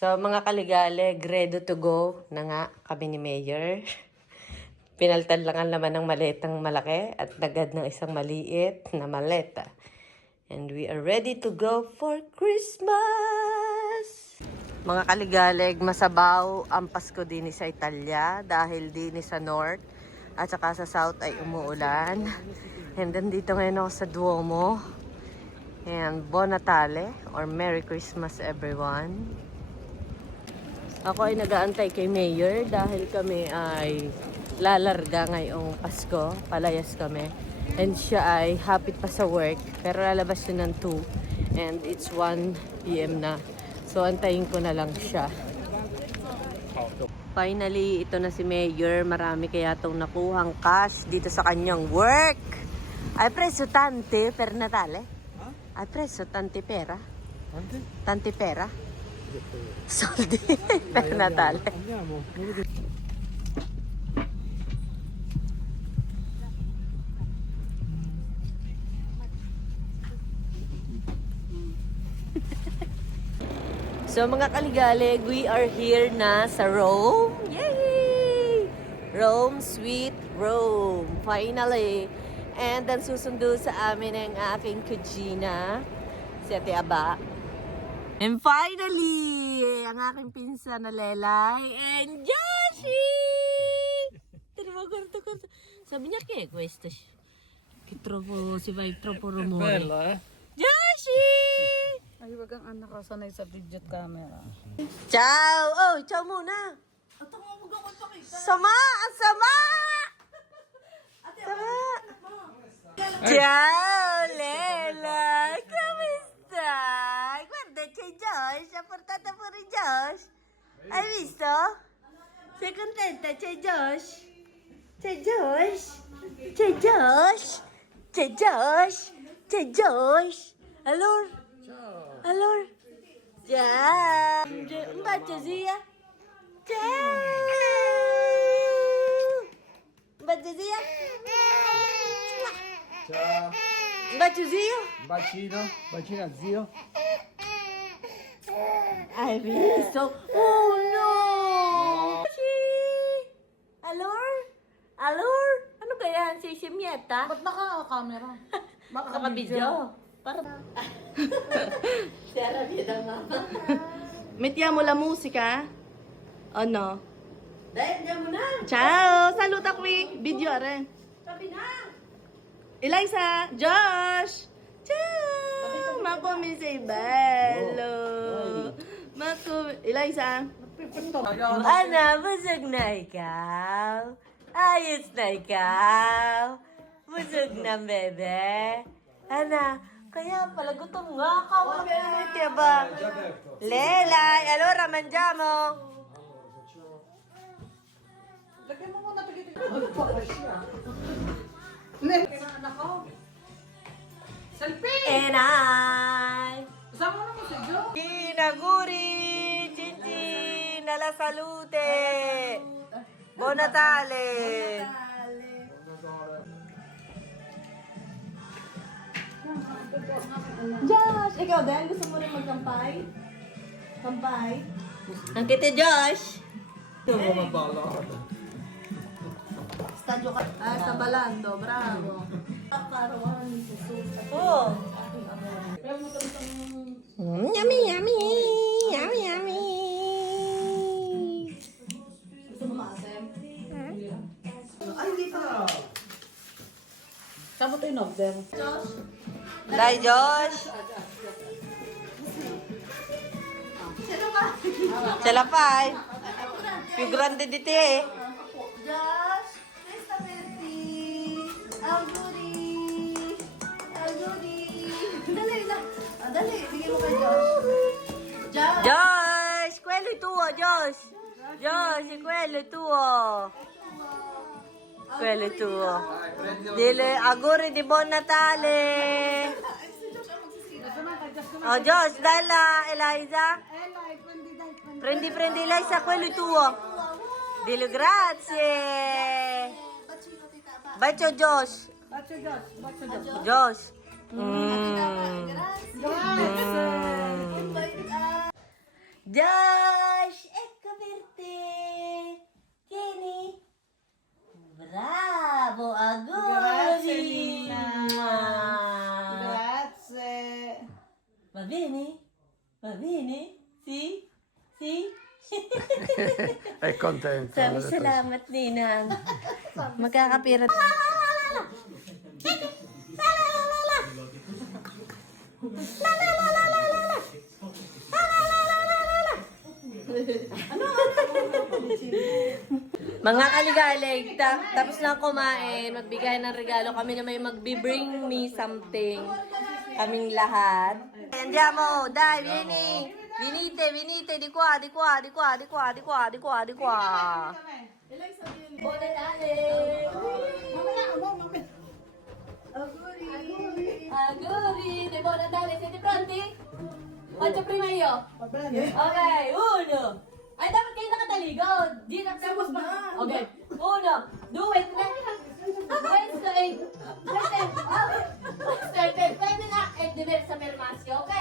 So, mga kaligalig, ready to go na nga kami ni Mayor. Pinaltan lang ang laman ng maletang malaki at dagad ng isang maliit na maleta. And we are ready to go for Christmas! Mga kaligalig, masabaw ang Pasko din sa Italia dahil din sa North at saka sa South ay umuulan. And then dito ngayon ako sa Duomo. And Buon Natale or Merry Christmas everyone. Ako ay nag-aantay kay Mayor dahil kami ay lalarga ngayong Pasko. Palayas kami. And siya ay hapit pa sa work. Pero lalabas yun ng 2. And it's 1 PM na. So antayin ko na lang siya. Finally, ito na si Mayor. Marami kaya itong nakuhang cash dito sa kanyang work. Hai preso tante per Natale? Hai preso tante pera? Tante pera? Soldi per Natale. Andiamo. So mga kaligalig, we are here na sa Rome. Yay! Rome, sweet Rome. Finally. And then susundo sa amin ang aking kujina, si Ate Aba. And finally, ang aking pinsan na Lelay and Joshi! Guarda. Sabi niya che questo? Che trovo, si vai troppo rumore. Bella, Joshi! Ay, wag ang anak ka sanay sa video camera. Ciao! Oh, ciao muna! Sama! Ang sama! Sama! Ciao, Lela! Come stai? Guarda, c'è Josh! Ha portato fuori Josh! Hai visto? Sei contenta? C'è Josh? C'è Josh? C'è Josh? C'è Josh? C'è Josh? Allora? Allora? Ciao! Un bacio, zia! Ciao! Un bacio, zia! ciao. Un bacio, zio! Un bacino, bacino a zio. Hai visto? Oh no! Allora? Allora? Ano kaya? Si Simieta? Ba't naka-camera? Naka-video? Para... Sarà via da mamma. Mettiamo la musica? O no? Dai, andiamo na! Ciao! Saluta qui! Video are! Sabi na! Eliza! Josh! Ciao! Ma come sei bello! Ma come... Eliza! Ano? Busog na ikaw? Ayos na ikaw? Busog na, bebe? Ana, kaya pala gutom nga. Kawalan ko naman ito ba? Lelay, allora mangiamo. Lagyan mo muna pagiging. Selfie! And I... Kasama mo naman si Joe. Auguri! Cincin! Alla salute! Buon Natale! Josh! Ikaw din? Gusto mo rin magkampay? Kampay? Ang kita, Josh! Come balla. Stadio ka. Ah, sa Balando. Bravo. Oh! Yummy, yummy! Yummy, yummy! Gusto mo maasim? Ay, dito. Saan mo ito in-order? Dai, Josh! Ce la fai? Più grande di te? Josh, questa per te. Auguri. Auguri. Dali na. Dali, bigyan mo kay Josh. Josh, quello è tuo, Josh. Josh, quello è tuo. Quello è tuo. Dile auguri di buon Natale. Oh, Josh, dai la Eliza. Prendi Eliza, quello è tuo. Dile grazie. Bacio Josh. Bacio Josh. Bacio Josh. Josh. Josh! Ecco per te! Tieni! Bravo! Auguri! Grazie, Nina. Grazie. Va bene? Va bene? Sì? Sì? È contento. Sabi, salamat, Ninang. Magkakapira. Mga kaligalig, tapos na kumain, magbigay ng regalo. Kami na may magbi-bring me something. Kaming lahat. Andiamo, dai, vieni. Venite, di qua, di qua, di qua, di qua, di qua, di qua, di qua. Buona Natale! Auguri! Di buon Natale, siete pronti? Faccio prima io. Ok, uno. Ay, dapat kayo nakataligod. Di tapos ba? Okay. Uno, due, tre. Questo è per femmina e diversa per maschio, ok?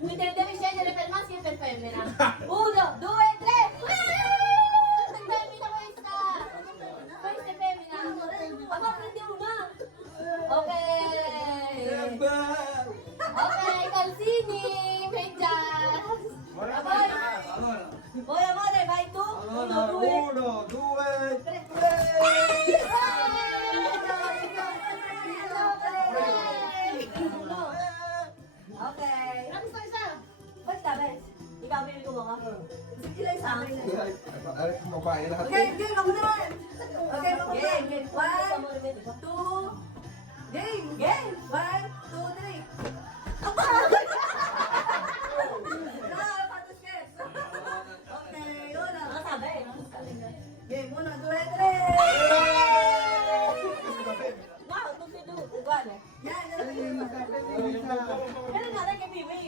Quindi devi scegliere per maschio e per femmina. Uno, due, tre. È femmina questa. Questa è femmina. Ma prendi una. Ok. Ok, calzini, medyas. Voi amore, vai tu. Uno, due. 1, 2, 3. Okay. Basta, bes. Ikaw, bibig mo ka. Ilan sa akin? Babae lahat. Okay, game. Ako naman. Okay, game. 1, 2. Game. 1, 2, 3. Okay, una. Nakasabi. Game, 1, 2, 3. Wow, tupido. Uwan eh. Yan. Pero natin kay Bibi.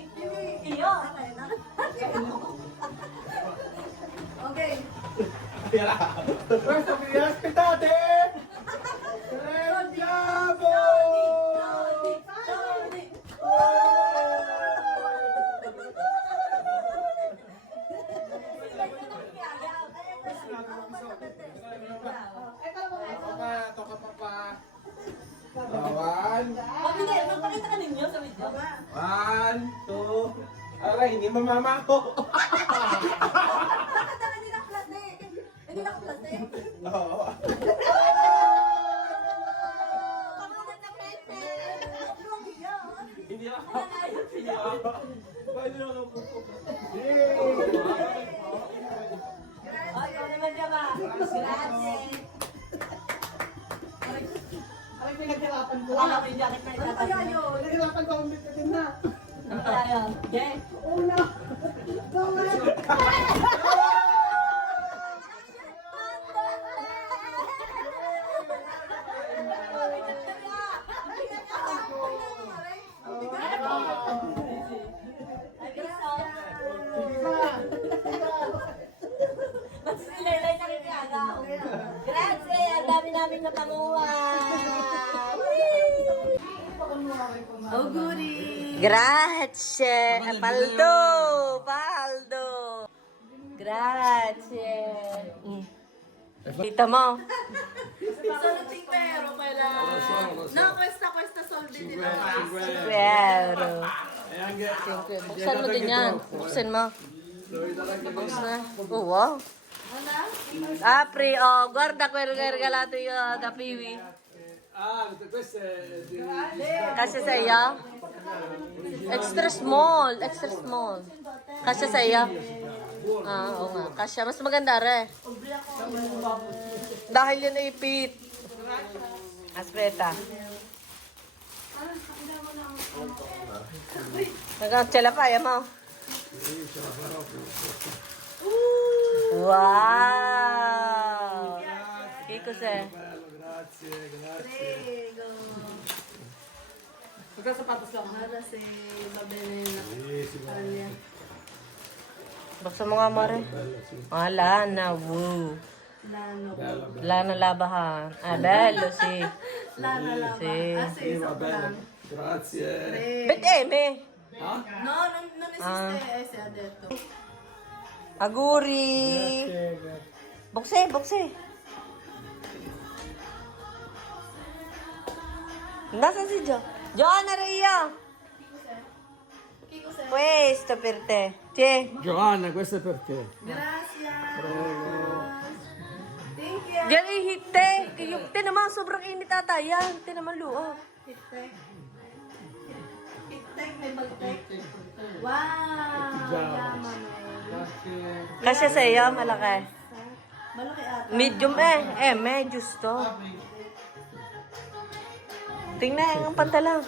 Iyo. Okay. Questo vi aspettate? Prendiamo! Tocca papà. One. Pag hindi, magpakita ka ninyo sa video. 1, 2. Aray, hindi mamamaho. Bakit na hindi naka-plastic? Hindi naka-plastic? Oo. Kamulat na pwede. Ano yan? Hindi ako. Hindi ako. Paano na ako po? Ay, ikaw naman dyan ba? Grazie. Alam pinaghirapan ko. Alam mo yung jacket na Ano kaya yun? Nahirapan ko ang bitin na. Ano kaya yun? Yeah. Una. Dua. Grazie, ang dami namin napanguha. Auguri. Grazie. Paldo. Grazie. Tita mo. Sono 5 euro pala. No, questa soldi di na. 5 euro. Buksan mo din yan. Buksan mo. Buksan. Oh, wow. Apri, oh, guarda quel regalato io da Piwi. Ah, questo è di... Kasya sa iyo? Extra small. Kasya sa iyo? Ah, oo nga. Kasya. Mas maganda re. Dahil yun ipit. Aspeta. Nagkaktsela pa, yan mo. Wow! Che cos'è? Grazie. Prego. Magkano sapatos lang? Para se va bene la Bellissimo. taglia. Buksan mo nga, Mare. Ah, lana. Woo. Lana labahan. Ah, bello, sì. Lana lava. Sì. Ah, sì, Sì, va so bene. lang. Grazie. Beteme. Ah? No, non esiste S, ha detto. Aguri. Bukse, bukse. Nasaan si Jo? Joanna Rhea. Questo per te. Che? Giovanna, questo è per te. Gracias. Prego. Thank you. Diyan ihite. Te naman, sobrang init ata yan. Te naman luo. Hitek. Hitek, may bagtek. Wow. Yaman. Kasya sa iyo, malaki. Malaki ata. Medium medium to. Tingnan ang pantalang.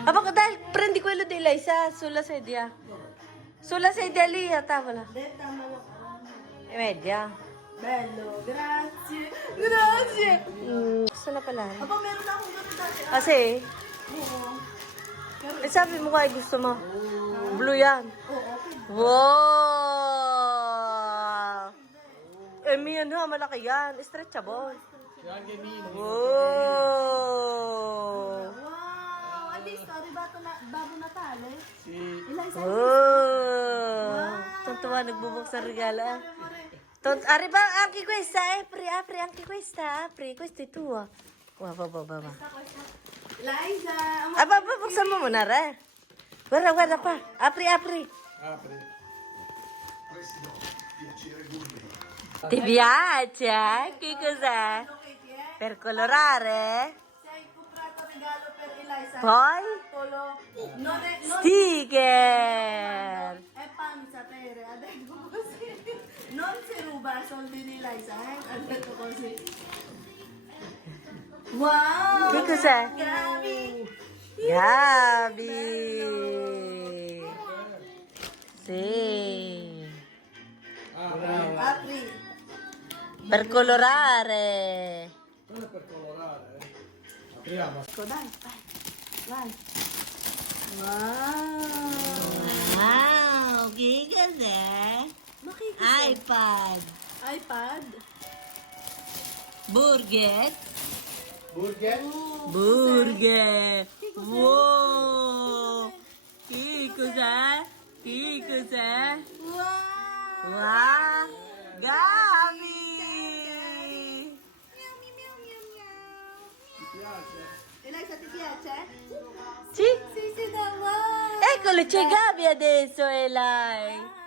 Abang dahil prendi ko ilo di Liza, sulla sedia. Sulla sedia lì, tavola. Media. Bello, grazie. Grazie. Saan na pala? Aba, meron na akong ganun dati. Kasi? Oo. Sabi mo kaya gusto mo? Blue yan. Oo, okay. Wow! May ano, malaki yan. Stretchable. Wow! Wow! Alis, arrivato na, Babbo Natale. Wow! Tuntua, nagbubuksan regala. Arriva anche questa, apri anche questa, apri, questa è tua. Wow, va. Liza! Buksan mo muna, re. Guarda pa. Apri. Apri. Ti piace? Che cos'è? Per colorare? Se hai comprato regalo per Eliza, Poi? non è Sticker! fammi sapere, ha detto così. Non si ruba soldi di Eliza, ha detto così. Wow! Che cos'è? Gabi! Gabi! Sì. Apri! Per colorare. Non è per colorare. Apriamo. Ecco, dai, vai. Wow! Wow, che cos'è? iPad. iPad? Burger. Burger? Burger. Wow. Che cos'è? Wow! Wow. Gabi. Ti piace? Eliza, ti piace? Sì. Sì, davvero! Eccolo, c'è Gabi adesso, Eli.